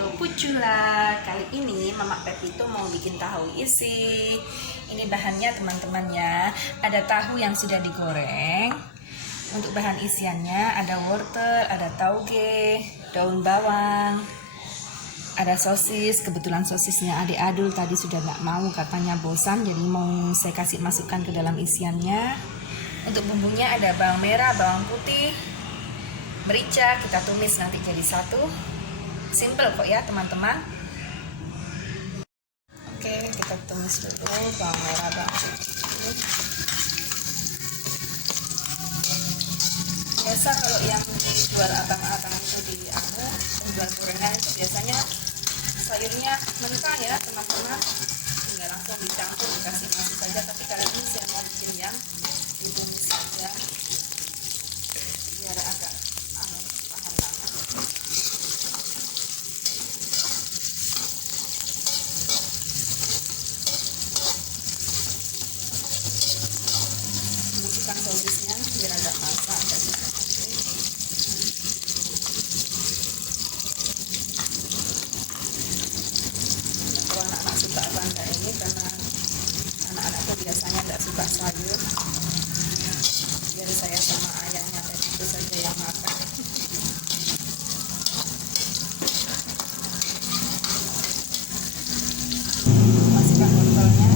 Pepito Pucula. Kali ini Mama Pepito mau bikin tahu isi. Ini bahannya teman-teman ya. Ada tahu yang sudah digoreng. Untuk bahan isiannya ada wortel, ada tauge, daun bawang, ada sosis. Kebetulan sosisnya adik Adul tadi sudah nggak mau, katanya bosan, jadi mau saya kasih masukkan ke dalam isiannya. Untuk bumbunya ada bawang merah, bawang putih, merica, kita tumis nanti jadi satu. Simple kok ya teman-teman. Oke, kita tumis dulu bawang merah, bawang putih. Biasa kalau yang dijual abang-abang itu di jual gorengan itu biasanya sayurnya mentah ya teman-teman, tinggal langsung dicampur dikasih masuk saja. Tapi kali ini saya mau bikin yang ditumis saja biar agak tahan lama. Masukkan sosisnya biar agak masak dan kalau anak-anak suka bangga ini, karena anak-anakku biasanya nggak suka sayur, biar saya sama ayahnya itu saja yang makan. Masukkan wortelnya.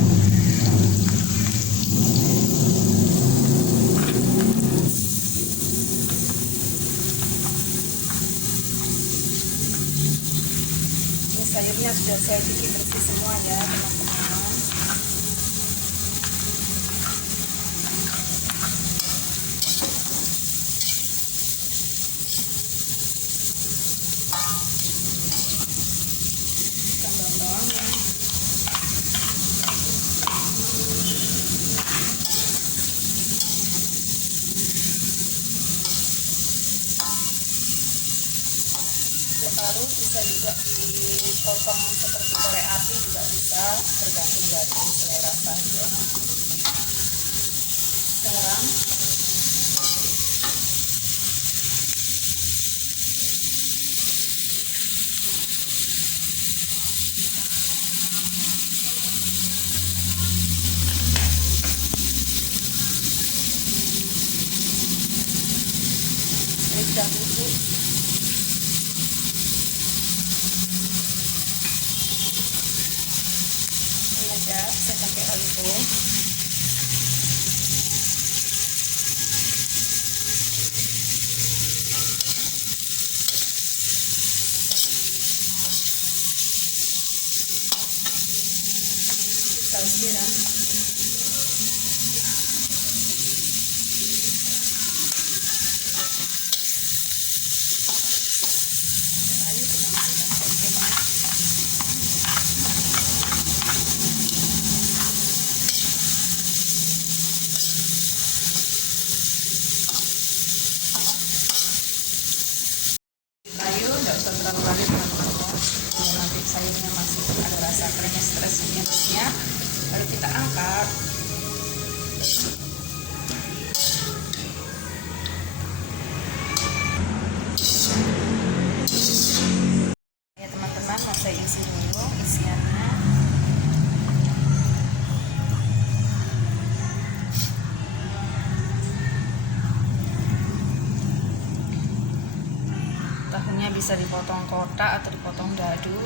Ini sayurnya sudah saya cuci bersih semua ya teman-teman. Lalu bisa juga dipotong seperti korek api juga bisa, tergantung dari selera saja. Sekarang ini sudah busuk. Saya pakai hal itu. Saus tiram. Nggak usah terlalu banyak teman-teman ya, nanti sayurnya masih ada rasa krenyes-krenyesnya. Lalu kita angkat. Ya teman-teman, mau saya isi dulu isiannya. Tahunya bisa dipotong kotak atau dipotong dadu.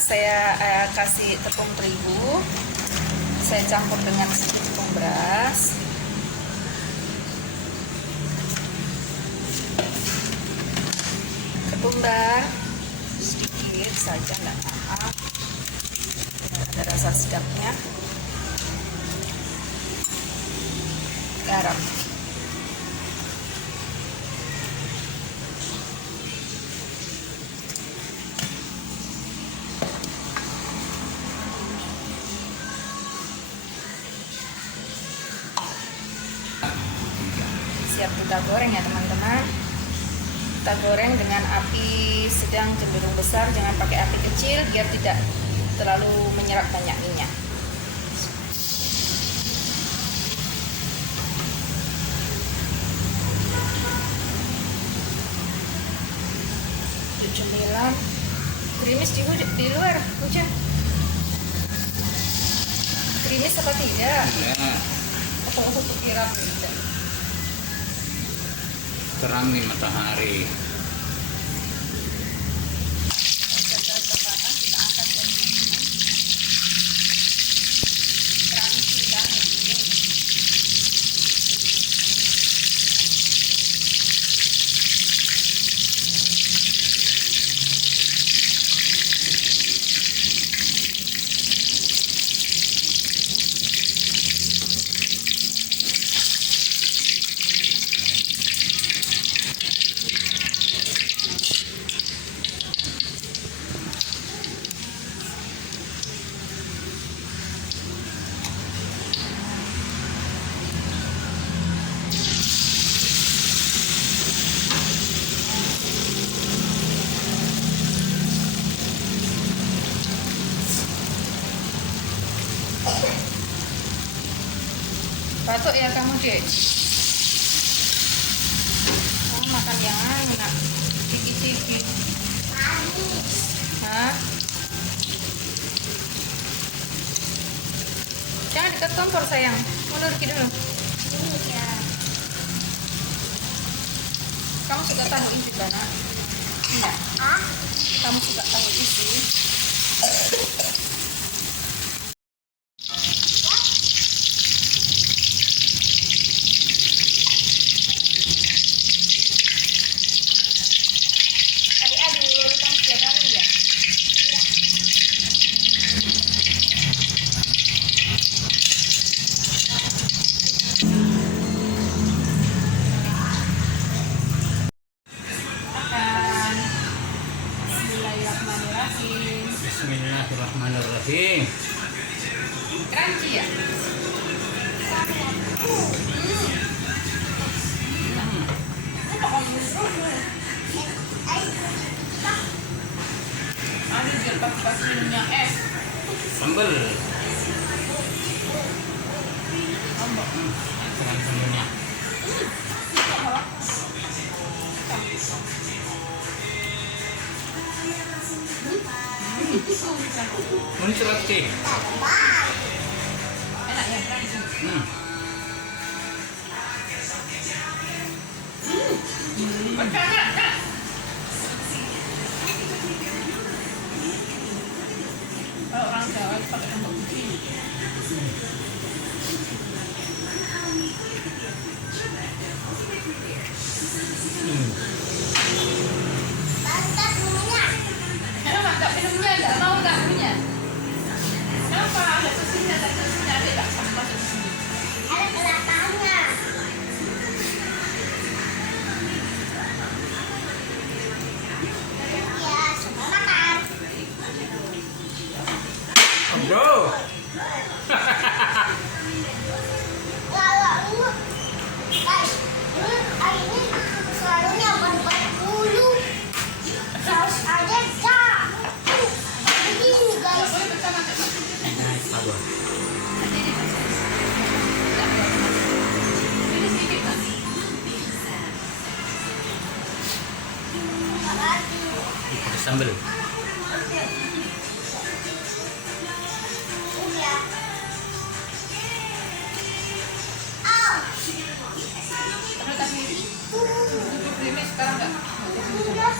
Saya kasih tepung terigu, saya campur dengan sedikit tepung beras. Ketumbar sedikit saja, nggak banyak, ada rasa sedapnya. Garam. Siap kita goreng ya teman-teman. Kita kita goreng dengan api sedang cenderung besar, jangan pakai api kecil biar tidak terlalu menyerap banyak minyak. Cemilan krimis di luar hujan. Krimis apa tidak? Ya, Oh, kira tidak. terang nih matahari. Batuk ya kamu, Dek? Kamu makan yang anu, nak? Ciki-ciki. Hah? Jangan dekat kompor, sayang. Mundur dulu. Kamu suka tahu isi, Bana? Enggak. Kamu suka tahu isi? Bismillahirrahmanirrahim. Crunchy ya? Ada dia pakai minyak es. Sambal. Dengan sambalnya. Muncrat sih. Enak ya, crunchy. Kalau orang Jawa pakai sambal putih. Mantap minumnya, nggak mau nggak punya? Kenapa ada susunya, ada susunya, ada nggak sama susunya? Ada kelatannya. Ya, semua makan. Bro. Kalau guys, hari ini selalunya bukan dulu. Saus aja enggak. Ini guys. Sabar. Pakai sambal. Udah. Oh, Terus tadi untuk krimis sekarang nggak? udah.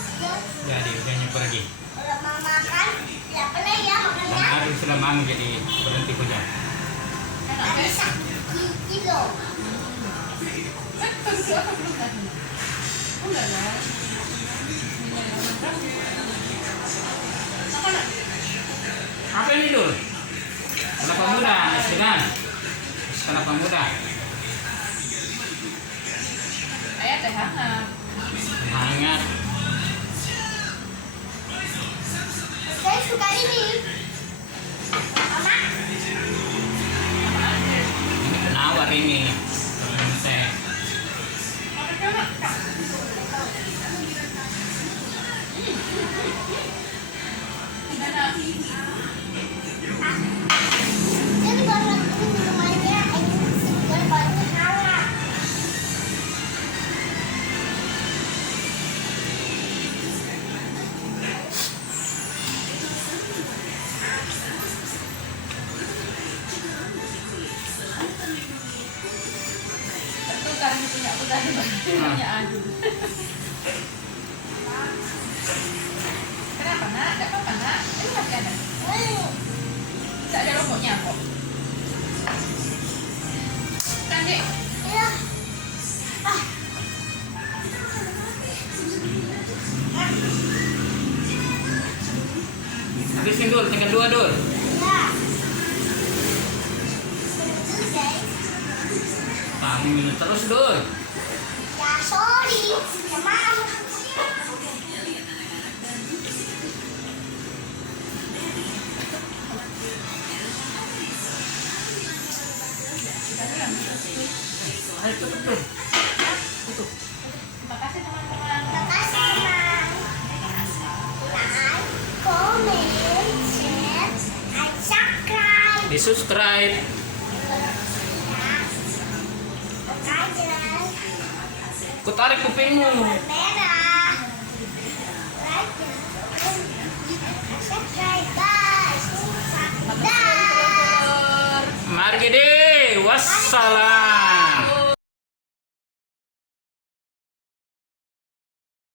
Jadi udah nyukur lagi. Kalau mau makan, tidak boleh ya Dan makannya. hari sudah mau jadi berhenti hujan. Enak Ada ya? 1 kilo. Terus apa belum tadi? Udah lah. Apa ini dul? Kelapa muda, sedang. Kelapa muda. Ayah teh hangat. Hangat. Saya suka ini. Mama, Ini penawar ini. Teh. Namanya adul. Kenapa nak? Tidak apa-apa nak. Ini masih ada. Tidak ada rokoknya kok. Kan dek. Ya. Ah. Habisin Dul, tinggal 2 Dul. Ya. Itu guys. Kamu minum terus Dul. Ya sorry. Ya maaf. Ayo tutup Dul. Terima kasih teman-teman. Makasih teman. Like, comment, share, and subscribe. Di subscribe. Ku tarik kupingmu. Merah. Like, subscribe guys. Dah. Mari gede. Wassalam.